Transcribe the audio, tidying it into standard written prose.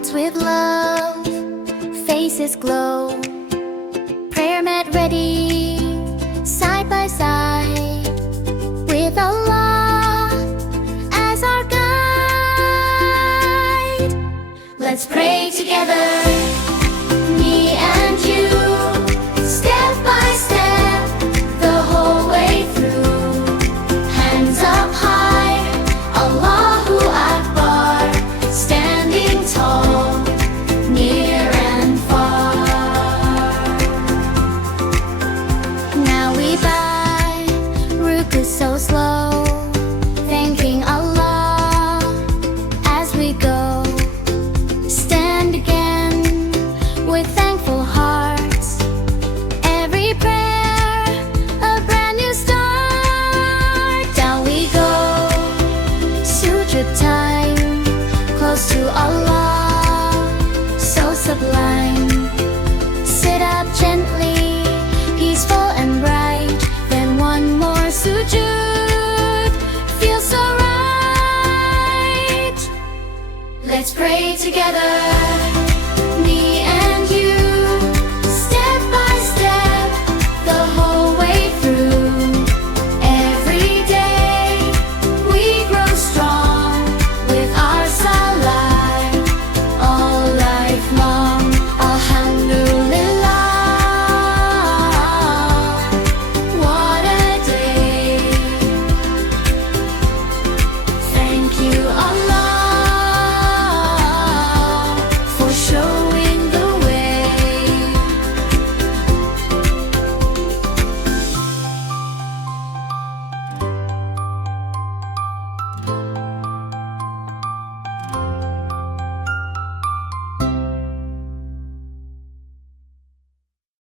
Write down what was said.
Hearts with love, faces glow, prayer mat ready, side by side, with Allah as our guide. Let's pray together, me and you, step by step, the whole way through. Hands up high, Allahu Akbar, standing tall, near and far. Now we bow, Ruku so slow,